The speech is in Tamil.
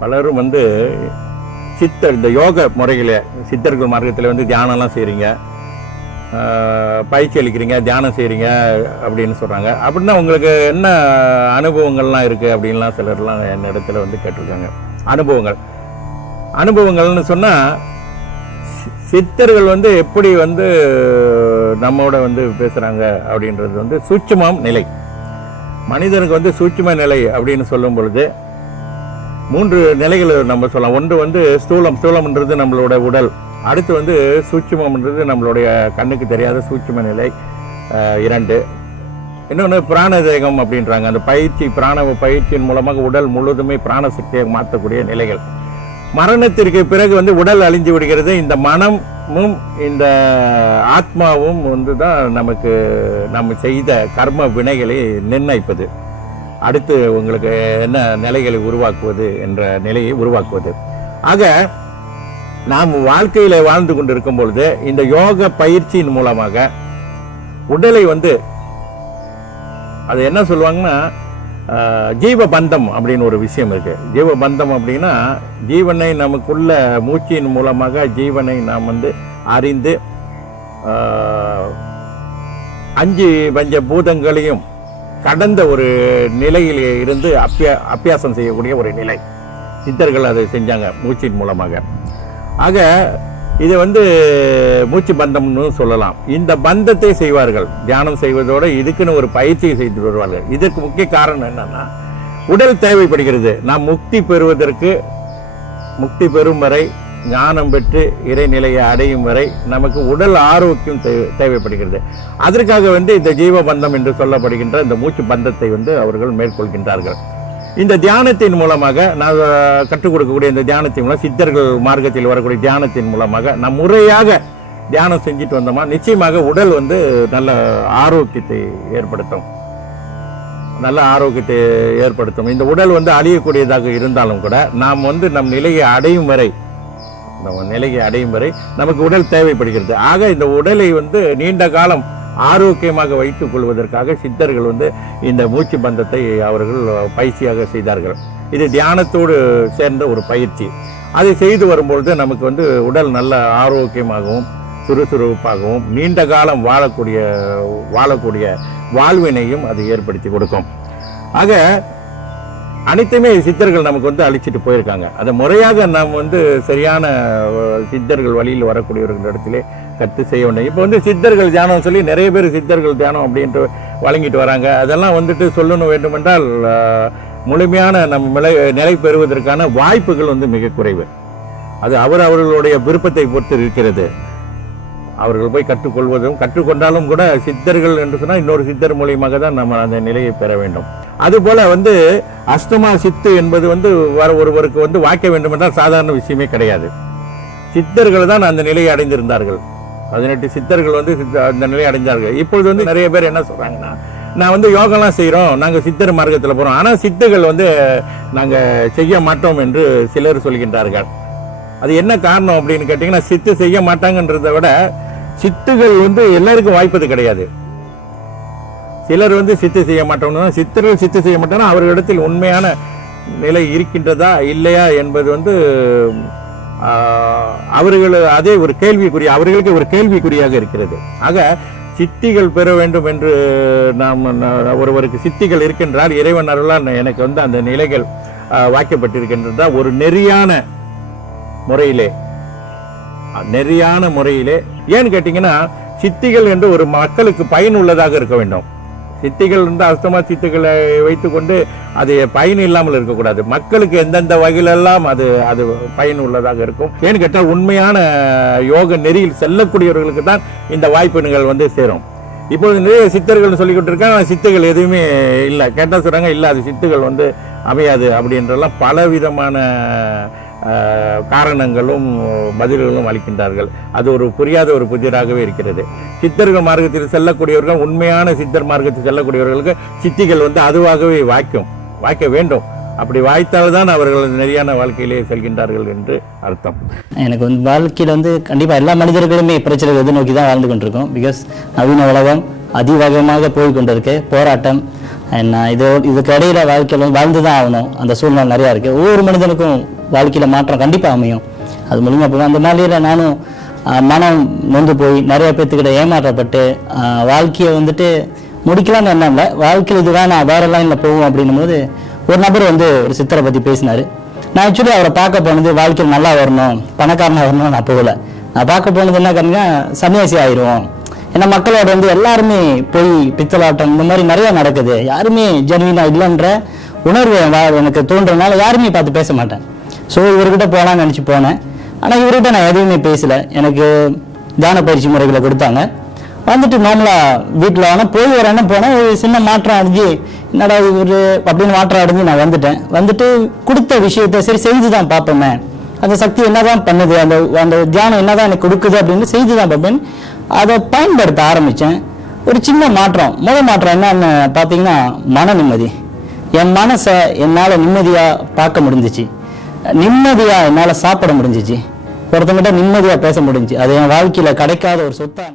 பலரும் வந்து சித்தர் இந்த யோக முறையில் சித்தர்கள் மார்க்கத்தில் வந்து தியானம்லாம் செய்கிறீங்க, பயிற்சி அளிக்கிறீங்க, தியானம் செய்கிறீங்க அப்படின்னு சொல்கிறாங்க. அப்படின்னா உங்களுக்கு என்ன அனுபவங்கள்லாம் இருக்குது அப்படின்லாம் சிலர்லாம் என் இடத்துல வந்து கேட்டிருக்காங்க. அனுபவங்கள்னு சொன்னால் சித்தர்கள் வந்து எப்படி வந்து நம்மோட வந்து பேசுகிறாங்க அப்படின்றது வந்து சூட்சுமம் நிலை. மனிதனுக்கு வந்து சூட்சும நிலை அப்படின்னு சொல்லும் பொழுது 3 நிலைகள் நம்ம சொல்லலாம். ஒன்று வந்து ஸ்தூலம்ன்றது நம்மளோட உடல், அடுத்து வந்து சூட்சுமம்ன்றது நம்மளுடைய கண்ணுக்கு தெரியாத சூட்சும நிலை 2. இன்னொன்று பிராணதேகம் அப்படின்றாங்க. அந்த பிராண பயிற்சியின் மூலமாக உடல் முழுதுமே பிராணசக்தியை மாற்றக்கூடிய நிலைகள். மரணத்திற்கு பிறகு வந்து உடல் அழிஞ்சு விடுகிறது. இந்த மனமும் இந்த ஆத்மாவும் வந்து தான் நமக்கு நம்ம செய்த கர்ம வினைகளை நிர்ணயிப்பது, அடுத்து உங்களுக்கு என்ன நிலைகளை உருவாக்குவது என்ற நிலையை உருவாக்குவது. ஆக நாம் வாழ்க்கையில வாழ்ந்து கொண்டிருக்கும் பொழுது இந்த யோக பயிற்சியின் மூலமாக உடலை வந்து அது என்ன சொல்லுவாங்கன்னா ஜீவபந்தம் அப்படின்னு ஒரு விஷயம் இருக்கு. ஜீவபந்தம் அப்படின்னா ஜீவனை நமக்குள்ள மூச்சின் மூலமாக ஜீவனை நாம் வந்து அறிந்து 5 பஞ்ச பூதங்களையும் கடந்த ஒரு நிலையிலே இருந்து அபியாசம் செய்யக்கூடிய ஒரு நிலை. சித்தர்கள் அதை செஞ்சாங்க மூச்சின் மூலமாக. ஆக இதை வந்து மூச்சு பந்தம்னு சொல்லலாம். இந்த பந்தத்தை செய்வார்கள் தியானம் செய்வதோடு இதுக்குன்னு ஒரு பயிற்சியை செய்து வருவார்கள். இதற்கு முக்கிய காரணம் என்னன்னா உடல் தேவைப்படுகிறது. நாம் முக்தி பெறும் வரை, ஞானம் பெற்று இறைநிலையை அடையும் வரை நமக்கு உடல் ஆரோக்கியம் தேவைப்படுகிறது. அதற்காக வந்து இந்த ஜீவபந்தம் என்று சொல்லப்படுகின்ற இந்த மூச்சு பந்தத்தை வந்து அவர்கள் மேற்கொள்கின்றார்கள். இந்த தியானத்தின் மூலமாக நான் கற்றுக் கொடுக்கக்கூடிய இந்த தியானத்தின் மூலம், சித்தர்கள் மார்க்கத்தில் வரக்கூடிய தியானத்தின் மூலமாக நாம் முறையாக தியானம் செஞ்சுட்டு வந்தோமா நிச்சயமாக உடல் வந்து நல்ல ஆரோக்கியத்தை ஏற்படுத்தும். இந்த உடல் வந்து அழியக்கூடியதாக இருந்தாலும் கூட நாம் வந்து நம் நிலையை அடையும் வரை நமக்கு உடல் தேவைப்படுகிறது. ஆக இந்த உடலை வந்து நீண்ட காலம் ஆரோக்கியமாக வைத்துக் கொள்வதற்காக சித்தர்கள் வந்து இந்த மூச்சு பந்தத்தை அவர்கள் பயிற்சியாக செய்தார்கள். இது தியானத்தோடு சேர்ந்த ஒரு பயிற்சி. அதை செய்து வரும்பொழுது நமக்கு வந்து உடல் நல்ல ஆரோக்கியமாகவும் சுறுசுறுப்பாகவும் நீண்ட காலம் வாழக்கூடிய வாழ்வினையும் அது ஏற்படுத்தி கொடுக்கும். ஆக அனைத்துமே சித்தர்கள் நமக்கு வந்து அழிச்சிட்டு போயிருக்காங்க. அதை முறையாக நாம் வந்து சரியான சித்தர்கள் வழியில் வரக்கூடியவர்கள் இடத்திலே கற்று செய்ய வேண்டும். இப்போ வந்து சித்தர்கள் தியானம் சொல்லி நிறைய பேர் சித்தர்கள் தியானம் அப்படின்ட்டு வழங்கிட்டு வராங்க. அதெல்லாம் வந்துட்டு சொல்லணும் வேண்டுமென்றால் முழுமையான நம்ம நிலை பெறுவதற்கான வாய்ப்புகள் வந்து மிக குறைவு. அது அவர்களுடைய விருப்பத்தை பொறுத்து இருக்கிறது. அவர்கள் போய் கற்றுக்கொண்டாலும் கூட சித்தர்கள் என்று சொன்னால் இன்னொரு சித்தர் மூலியமாக தான் நம்ம அந்த நிலையை பெற வேண்டும். அதுபோல வந்து அஷ்டமா சித்து என்பது வந்து ஒருவருக்கு வந்து வாய்க்க வேண்டும் என்றால் சாதாரண விஷயமே கிடையாது. சித்தர்கள் தான் அந்த நிலையை அடைந்திருந்தார்கள். 18 சித்தர்கள் வந்து அந்த நிலையை அடைந்தார்கள். இப்பொழுது வந்து நிறைய பேர் என்ன சொல்றாங்கன்னா, நான் வந்து யோகம்லாம் செய்கிறோம், நாங்கள் சித்தர் மார்க்கத்தில் போகிறோம், ஆனால் சித்துகள் வந்து நாங்கள் செய்ய மாட்டோம் என்று சிலர் சொல்கின்றார்கள். அது என்ன காரணம் அப்படின்னு கேட்டிங்கன்னா, சித்து செய்ய மாட்டாங்கன்றதை விட சித்துகள் வந்து எல்லாருக்கும் வாய்ப்பது கிடையாது. சிலர் வந்து சித்து செய்ய மாட்டோம்னா, சித்தர்கள் சித்து செய்ய மாட்டோம்னா அவர்களிடத்தில் உண்மையான நிலை இருக்கின்றதா இல்லையா என்பது வந்து அவர்களுக்கு ஒரு கேள்விக்குறியாக இருக்கிறது. ஆக சித்திகள் பெற வேண்டும் என்று நாம் ஒருவருக்கு சித்திகள் இருக்கின்றால் இறைவன் அருளால் எனக்கு வந்து அந்த நிலைகள் வாய்க்கப்பட்டிருக்கின்றதா ஒரு நெறியான முறையிலே. ஏன்னு கேட்டீங்கன்னா, சித்திகள் என்று ஒரு மக்களுக்கு பயனுள்ளதாக இருக்க வேண்டும். சித்திகள் இருந்து அஷ்டமா சித்துக்களை வைத்துக்கொண்டு அது பயன் இல்லாமல் இருக்கக்கூடாது. மக்களுக்கு எந்தெந்த வகையிலெல்லாம் அது பயனுள்ளதாக இருக்கும். ஏன்னு கேட்டால் உண்மையான யோக நெறியில் செல்லக்கூடியவர்களுக்கு தான் இந்த வாய்ப்புகள் வந்து சேரும். இப்போது நிறைய சித்தர்கள் சொல்லிக்கிட்டு இருக்காங்க, சித்துகள் எதுவுமே இல்லை. கேட்டால் சொல்றாங்க இல்லை, அது சித்துகள் வந்து அமையாது அப்படின்றலாம் பலவிதமான காரணங்களும் பதில்களும் அளிக்கின்றார்கள். அது ஒரு புரியாத ஒரு புதிராகவே இருக்கிறது. சித்தர்கள் மார்க்கத்தில் செல்லக்கூடியவர்கள், உண்மையான சித்தர் மார்க்கத்தில் செல்லக்கூடியவர்களுக்கு சித்திகள் வந்து அதுவாகவே வாய்க்க வேண்டும். அப்படி வாய்த்தால்தான் அவர்கள் நெறியான வாழ்க்கையிலே செல்கின்றார்கள் என்று அர்த்தம். எனக்கு வந்து வாழ்க்கையில் வந்து கண்டிப்பாக எல்லா மனிதர்களுமே பிரச்சனை எதிர்நோக்கி தான் வாழ்ந்து கொண்டிருக்கோம். பிகாஸ் நவீன உலகம் அதிவேகமாக போய் கொண்டிருக்கு. போராட்டம், நான் இதுக்கு இடையில வாழ்க்கையில் வாழ்ந்து தான் ஆகணும். அந்த சூழ்நிலை நிறையா இருக்குது. ஒவ்வொரு மனிதனுக்கும் வாழ்க்கையில் மாற்றம் கண்டிப்பாக அமையும். அது மூலிமா போகும். அந்த மாதிரியில் நானும் மனம் நொந்து போய் நிறைய பேர்த்துக்கிட்ட ஏமாற்றப்பட்டு வாழ்க்கையை வந்துட்டு முடிக்கலான்னு என்ன இல்லை, வாழ்க்கையில் இது வேணாம் வேற லைனில் போகும் அப்படின்னும் போது ஒரு நபர் வந்து ஒரு சித்தரை பற்றி பேசினார். நான் ஆக்சுவலி அவரை பார்க்க போனது வாழ்க்கையில் நல்லா வரணும், பணக்காரனாக வரணும் நான் போகல. நான் பார்க்க போனது என்ன காரணம்னா சன்னியாசி ஆயிடுவோம். ஏன்னா மக்களோட வந்து எல்லாருமே போய் பித்தலாட்டம் இந்த மாதிரி நிறைய நடக்குது. யாருமே ஜென்வினா இல்லைன்ற உணர்வு எனக்கு தோன்றதுனால யாருமே பார்த்து பேச மாட்டேன். ஸோ இவர்கிட்ட போகலான்னு நினச்சி போனேன். ஆனால் இவர்கிட்ட நான் எதுவுமே பேசலை. எனக்கு தியான பயிற்சி முறைகளை கொடுத்தாங்க. வந்துட்டு நார்மலாக வீட்டில் ஆனால் போய் ஒரு எண்ணம் போனேன். ஒரு சின்ன மாற்றம் அடைஞ்சு என்னடா இவர் அப்படின்னு மாற்றம் அடைஞ்சு நான் வந்துட்டு கொடுத்த விஷயத்த சரி செஞ்சு தான் பார்ப்போமே, அந்த சக்தி என்னதான் பண்ணுது, அந்த தியானம் என்னதான் எனக்கு கொடுக்குது அப்படின்னு செய்து தான் பார்ப்பேன். அதை பயன்படுத்த ஆரம்பித்தேன். ஒரு சின்ன மாற்றம், முதல் மாற்றம் என்னன்னு பார்த்தீங்கன்னா மன நிம்மதி. என் மனசை என்னால் நிம்மதியாக பார்க்க முடிஞ்சிச்சு, நிம்மதியாக என்னால் சாப்பிட முடிஞ்சிச்சு, ஒருத்தங்கிட்ட நிம்மதியாக பேச முடிஞ்சிச்சு. அது என் வாழ்க்கையில் கிடைக்காத ஒரு சொத்தாக